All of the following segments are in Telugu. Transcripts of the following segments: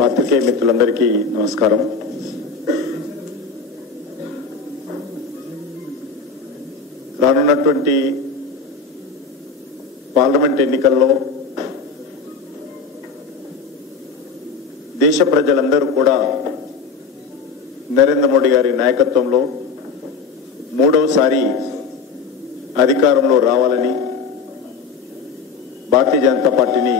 పాత్రికేయ మిత్రులందరికీ నమస్కారం. రానున్నటువంటి పార్లమెంట్ ఎన్నికల్లో దేశ ప్రజలందరూ కూడా నరేంద్ర మోడీ గారి నాయకత్వంలో మూడవసారి అధికారంలో రావాలని భారతీయ జనతా పార్టీని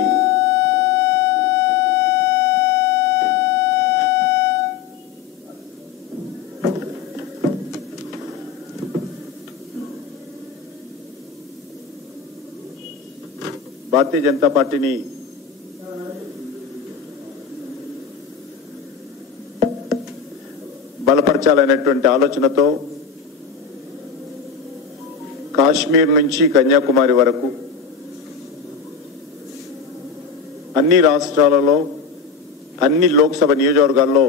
బలపరచాలనేటువంటి ఆలోచనతో కాశ్మీర్ నుంచి కన్యాకుమారి వరకు అన్ని రాష్ట్రాలలో అన్ని లోక్సభ నియోజకవర్గాల్లో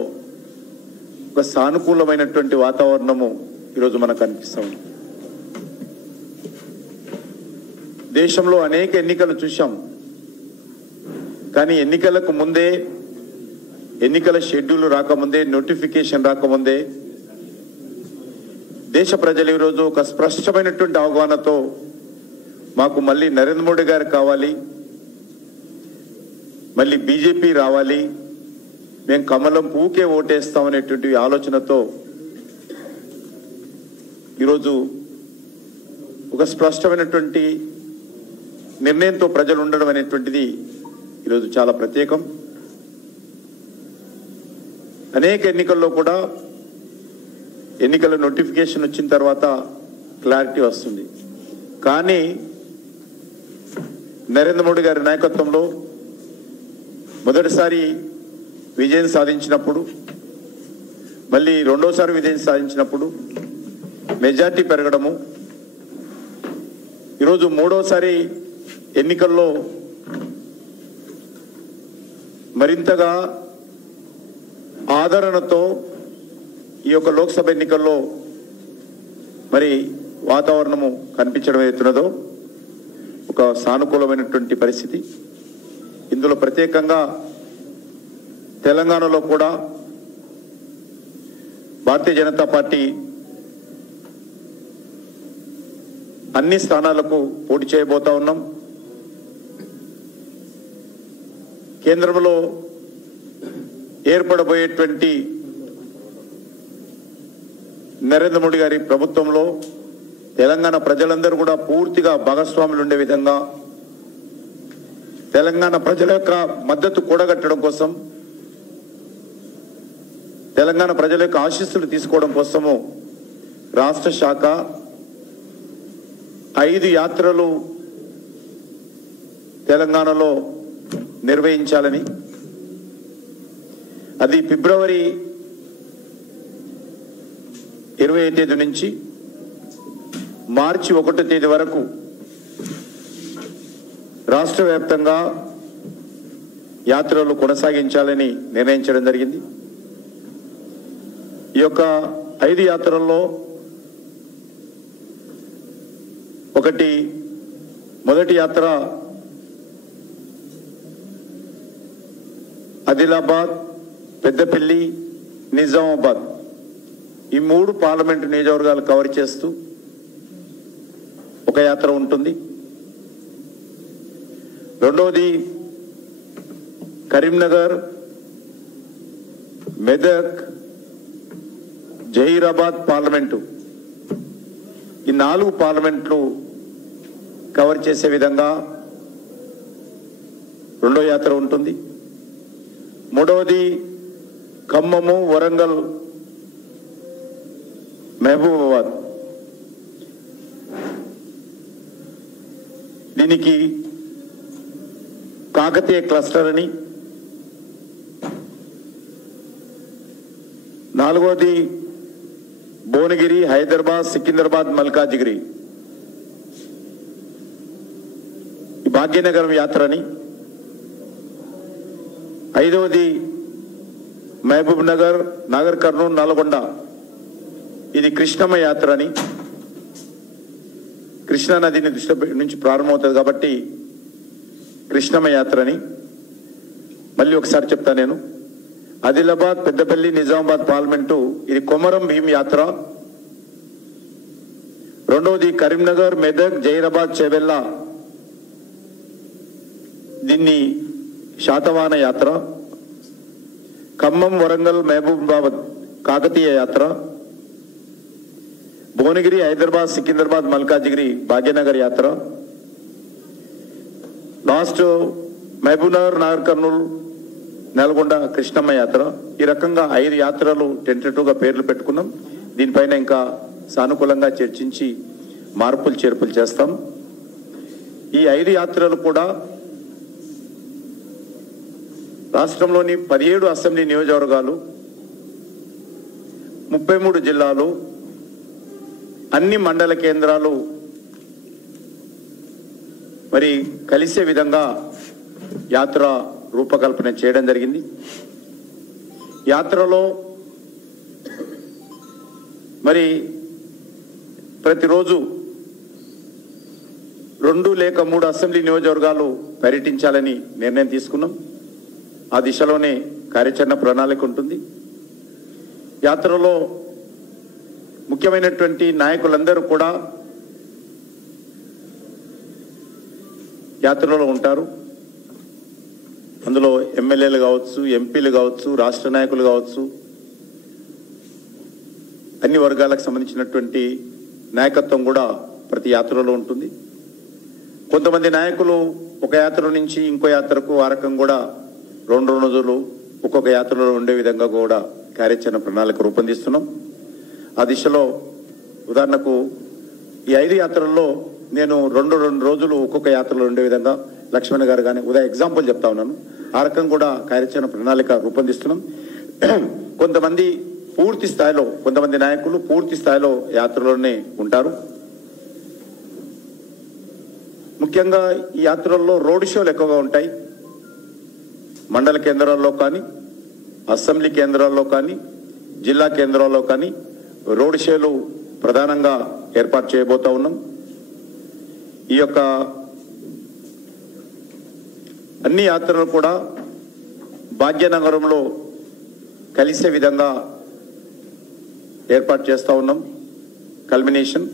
ఒక సానుకూలమైనటువంటి వాతావరణము ఈరోజు మనకు కనిపిస్తుంది. దేశంలో అనేక ఎన్నికలు చూశాం, కానీ ఎన్నికలకు ముందే, ఎన్నికల షెడ్యూల్ రాకముందే, నోటిఫికేషన్ రాకముందే దేశ ప్రజలు ఈరోజు ఒక స్పష్టమైనటువంటి అవగాహనతో మాకు మళ్ళీ నరేంద్ర మోడీ గారు కావాలి, మళ్ళీ బీజేపీ రావాలి, మేము కమలం పువ్వుకే ఓటేస్తామనేటువంటి ఆలోచనతో ఈరోజు ఒక స్పష్టమైనటువంటి నిర్ణయంతో ప్రజలు ఉండడం అనేటువంటిది ఈరోజు చాలా ప్రత్యేకం. అనేక ఎన్నికల్లో కూడా ఎన్నికల నోటిఫికేషన్ వచ్చిన తర్వాత క్లారిటీ వస్తుంది, కానీ నరేంద్ర మోడీ గారి నాయకత్వంలో మొదటిసారి విజయం సాధించినప్పుడు, మళ్ళీ రెండోసారి విజయం సాధించినప్పుడు మెజార్టీ పెరగడము, ఈరోజు మూడోసారి ఎన్నికల్లో మరింతగా ఆదరణతో ఈ యొక్క లోక్సభ ఎన్నికల్లో మరి వాతావరణము కనిపించడం అవుతున్నదో ఒక సానుకూలమైనటువంటి పరిస్థితి. ఇందులో ప్రత్యేకంగా తెలంగాణలో కూడా భారతీయ జనతా పార్టీ అన్ని స్థానాలకు పోటీ చేయబోతా ఉన్నాం. కేంద్రంలో ఏర్పడబోయేటువంటి నరేంద్ర మోడీ గారి ప్రభుత్వంలో తెలంగాణ ప్రజలందరూ కూడా పూర్తిగా భాగస్వాములు ఉండే విధంగా, తెలంగాణ ప్రజల యొక్క మద్దతు కూడగట్టడం కోసం, తెలంగాణ ప్రజల యొక్క ఆశీస్సులు తీసుకోవడం కోసము రాష్ట్ర శాఖ 5 యాత్రలు తెలంగాణలో నిర్వహించాలని, అది ఫిబ్రవరి 20వ తేదీ నుంచి మార్చి 1వ తేదీ వరకు రాష్ట్ర వ్యాప్తంగా యాత్రలు కొనసాగించాలని నిర్ణయించడం జరిగింది. ఈ యొక్క 5 యాత్రల్లో మొదటి యాత్ర ఆదిలాబాద్, పెద్దపల్లి, నిజామాబాద్ ఈ 3 పార్లమెంటు నియోజకవర్గాలు కవర్ చేస్తూ ఒక యాత్ర ఉంటుంది. రెండవది కరీంనగర్, మెదక్, జహీరాబాద్ పార్లమెంటు, ఈ 4 పార్లమెంట్లు కవర్ చేసే విధంగా రెండో యాత్ర ఉంటుంది. మూడవది ఖమ్మము, వరంగల్, మహబూబాబాద్, దీనికి కాకతీయ క్లస్టర్ అని. నాలుగవది భువనగిరి, హైదరాబాద్, సికింద్రాబాద్, మల్కాజిగిరి, భాగ్యనగరం యాత్రని. ఐదవది మహబూబ్ నగర్, నాగర్ కర్నూలు, నల్గొండ, ఇది కృష్ణమ్మ యాత్ర అని. కృష్ణా నదిని దృష్టి నుంచి ప్రారంభమవుతుంది కాబట్టి కృష్ణమ్మ యాత్రని. మళ్ళీ ఒకసారి చెప్తా నేను. ఆదిలాబాద్, పెద్దపల్లి, నిజామాబాద్ పార్లమెంటు ఇది కొమరం భీం యాత్ర. రెండవది కరీంనగర్, మెదక్, జైరాబాద్, చేవెళ్ళ దీన్ని శాతవాహన యాత్ర. ఖమ్మం, వరంగల్, మహబూబాబాద్ కాకతీయ యాత్ర. భువనగిరి, హైదరాబాద్, సికింద్రాబాద్, మల్కాజిగిరి భాగ్యనగర్ యాత్ర. లాస్ట్ మహబూబ్నగర్, నాగర్ కర్నూలు, నల్గొండ కృష్ణమ్మ యాత్ర. ఈ రకంగా 5 యాత్రలు టెంటేటివ్గా పేర్లు పెట్టుకున్నాం. దీనిపైన ఇంకా సానుకూలంగా చర్చించి మార్పులు చేర్పులు చేస్తాం. ఈ 5 యాత్రలు కూడా రాష్ట్రంలోని 17 అసెంబ్లీ నియోజకవర్గాలు, 33 జిల్లాలు, అన్ని మండల కేంద్రాలు మరి కలిసే విధంగా యాత్ర రూపకల్పన చేయడం జరిగింది. యాత్రలో మరి ప్రతిరోజు 2 లేక 3 అసెంబ్లీ నియోజకవర్గాలు పర్యటించాలని నిర్ణయం తీసుకున్నాం. ఆ దిశలోనే కార్యాచరణ ప్రణాళిక ఉంటుంది. యాత్రలో ముఖ్యమైనటువంటి నాయకులందరూ కూడా యాత్రలో ఉంటారు. అందులో ఎమ్మెల్యేలు కావచ్చు, ఎంపీలు కావచ్చు, రాష్ట్ర నాయకులు కావచ్చు, అన్ని వర్గాలకు సంబంధించినటువంటి నాయకత్వం కూడా ప్రతి యాత్రలో ఉంటుంది. కొంతమంది నాయకులు ఒక యాత్ర నుంచి ఇంకో యాత్రకు ఆ రకం కూడా 2 రోజులు ఒక్కొక్క యాత్రలో ఉండే విధంగా కూడా కార్యాచరణ ప్రణాళిక రూపొందిస్తున్నాం. ఆ దిశలో ఉదాహరణకు ఈ 5 యాత్రల్లో నేను 2 రోజులు ఒక్కొక్క యాత్రలో ఉండే విధంగా లక్ష్మణ్ గారు కానీ ఎగ్జాంపుల్ చెప్తా ఉన్నాను. ఆ రకం కూడా కార్యాచరణ ప్రణాళిక రూపొందిస్తున్నాం. కొంతమంది పూర్తి స్థాయిలో, కొంతమంది నాయకులు పూర్తి స్థాయిలో యాత్రలోనే ఉంటారు. ముఖ్యంగా ఈ యాత్రల్లో రోడ్ షోలు ఎక్కువగా ఉంటాయి. మండల కేంద్రాల్లో కానీ, అసెంబ్లీ కేంద్రాల్లో కానీ, జిల్లా కేంద్రాల్లో కానీ రోడ్ షోలు ప్రధానంగా ఏర్పాటు చేయబోతా ఉన్నాం. ఈ యొక్క అన్ని యాత్రలు కూడా భాగ్యనగరంలో కలిసే విధంగా ఏర్పాటు చేస్తూ ఉన్నాం. కల్మినేషన్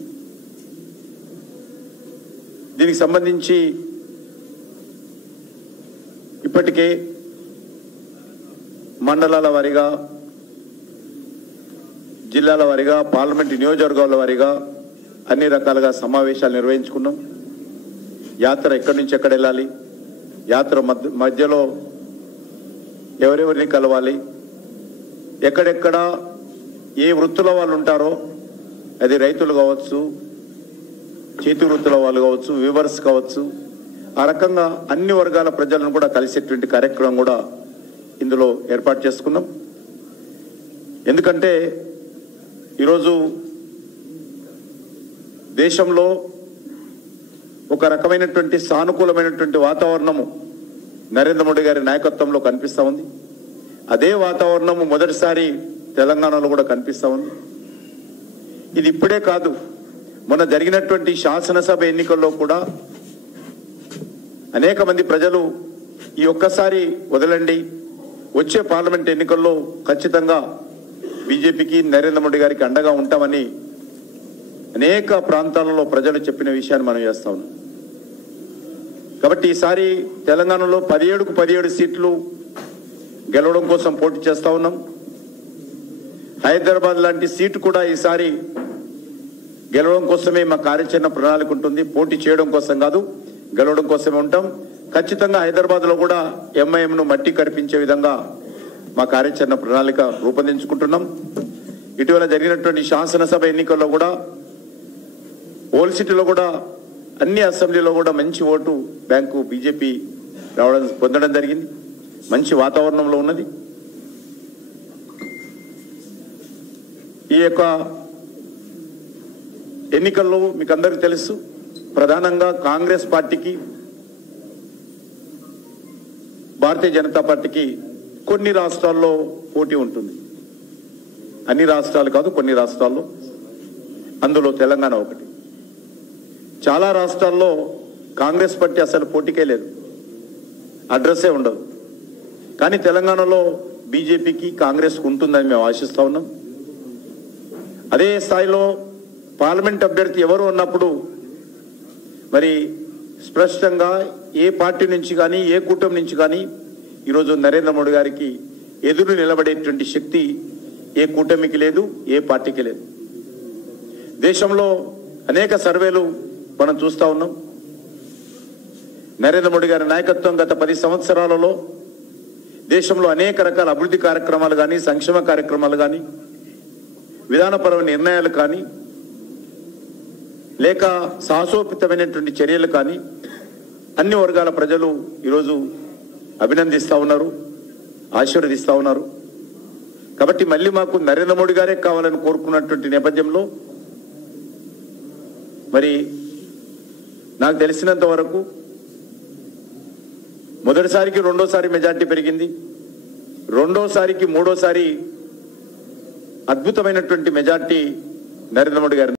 దీనికి సంబంధించి ఇప్పటికే మండలాల వారీగా, జిల్లాల వారీగా, పార్లమెంటు నియోజకవర్గాల వారీగా అన్ని రకాలుగా సమావేశాలు నిర్వహించుకున్నాం. యాత్ర ఎక్కడి నుంచి ఎక్కడ వెళ్ళాలి, యాత్ర మధ్యలో ఎవరెవరిని కలవాలి, ఎక్కడెక్కడ ఏ వృత్తుల వాళ్ళు ఉంటారో, అది రైతులు కావచ్చు, చేతి వృత్తుల వాళ్ళు కావచ్చు, వీవర్స్ కావచ్చు, ఆ రకంగా అన్ని వర్గాల ప్రజలను కూడా కలిసేటువంటి కార్యక్రమం కూడా ఇందులో ఏర్పాటు చేసుకున్నాం. ఎందుకంటే ఈరోజు దేశంలో ఒక రకమైనటువంటి సానుకూలమైనటువంటి వాతావరణము నరేంద్ర మోడీ గారి నాయకత్వంలో కనిపిస్తూ ఉంది. అదే వాతావరణము మొదటిసారి తెలంగాణలో కూడా కనిపిస్తూ ఉంది. ఇది ఇప్పుడే కాదు, మొన్న జరిగినటువంటి శాసనసభ ఎన్నికల్లో కూడా అనేక మంది ప్రజలు ఈ ఒక్కసారి వదలండి, వచ్చే పార్లమెంట్ ఎన్నికల్లో ఖచ్చితంగా బీజేపీకి, నరేంద్ర మోడీ గారికి అండగా ఉంటామని అనేక ప్రాంతాలలో ప్రజలు చెప్పిన విషయాన్ని మనం చేస్తా ఉన్నాం. కాబట్టి ఈసారి తెలంగాణలో 17కు 17 సీట్లు గెలవడం కోసం పోటీ చేస్తా ఉన్నాం. హైదరాబాద్ లాంటి సీటు కూడా ఈసారి గెలవడం కోసమే మా కార్యాచరణ ప్రణాళిక ఉంటుంది. పోటీ చేయడం కోసం కాదు, గెలవడం కోసమే ఉంటాం. ఖచ్చితంగా హైదరాబాద్లో కూడా ఎంఐఎంను మట్టి కరిపించే విధంగా మా కార్యాచరణ ప్రణాళిక రూపొందించుకుంటున్నాం. ఇటీవల జరిగినటువంటి శాసనసభ ఎన్నికల్లో కూడా ఓల్డ్ సిటీలో కూడా అన్ని అసెంబ్లీలో కూడా మంచి ఓటు బ్యాంకు బీజేపీ పొందడం జరిగింది. మంచి వాతావరణంలో ఉన్నది. ఈ యొక్క ఎన్నికల్లో మీకు అందరికీ తెలుసు, ప్రధానంగా కాంగ్రెస్ పార్టీకి, భారతీయ జనతా పార్టీకి కొన్ని రాష్ట్రాల్లో పోటీ ఉంటుంది. అన్ని రాష్ట్రాలు కాదు, కొన్ని రాష్ట్రాల్లో, అందులో తెలంగాణ ఒకటి. చాలా రాష్ట్రాల్లో కాంగ్రెస్ పార్టీ అసలు పోటీకే లేదు, అడ్రస్సే ఉండదు. కానీ తెలంగాణలో బీజేపీకి కాంగ్రెస్కు ఉంటుందని మేము ఆశిస్తా ఉన్నాం. అదే స్థాయిలో పార్లమెంట్ అభ్యర్థి ఎవరు ఉన్నప్పుడు మరి స్పష్టంగా ఏ పార్టీ నుంచి కానీ ఏ కూటమి నుంచి కానీ ఈరోజు నరేంద్ర మోడీ గారికి ఎదురు నిలబడేటువంటి శక్తి ఏ కూటమికి లేదు, ఏ పార్టీకి లేదు. దేశంలో అనేక సర్వేలు మనం చూస్తూ ఉన్నాం. నరేంద్ర మోడీ గారి నాయకత్వం గత 10 సంవత్సరాలలో దేశంలో అనేక రకాల అభివృద్ధి కార్యక్రమాలు కానీ, సంక్షేమ కార్యక్రమాలు కానీ, విధానపరమైన నిర్ణయాలు కానీ, లేక సాహసోపేతమైనటువంటి చర్యలు కానీ అన్ని వర్గాల ప్రజలు ఈరోజు అభినందిస్తూ ఉన్నారు, ఆశీర్వదిస్తూ ఉన్నారు. కాబట్టి మళ్ళీ మాకు నరేంద్ర మోడీ గారే కావాలని కోరుకున్నటువంటి నేపథ్యంలో మరి నాకు తెలిసినంత వరకు మొదటిసారికి రెండోసారి మెజార్టీ పెరిగింది, రెండోసారికి మూడోసారి అద్భుతమైనటువంటి మెజార్టీ నరేంద్ర మోడీ గారి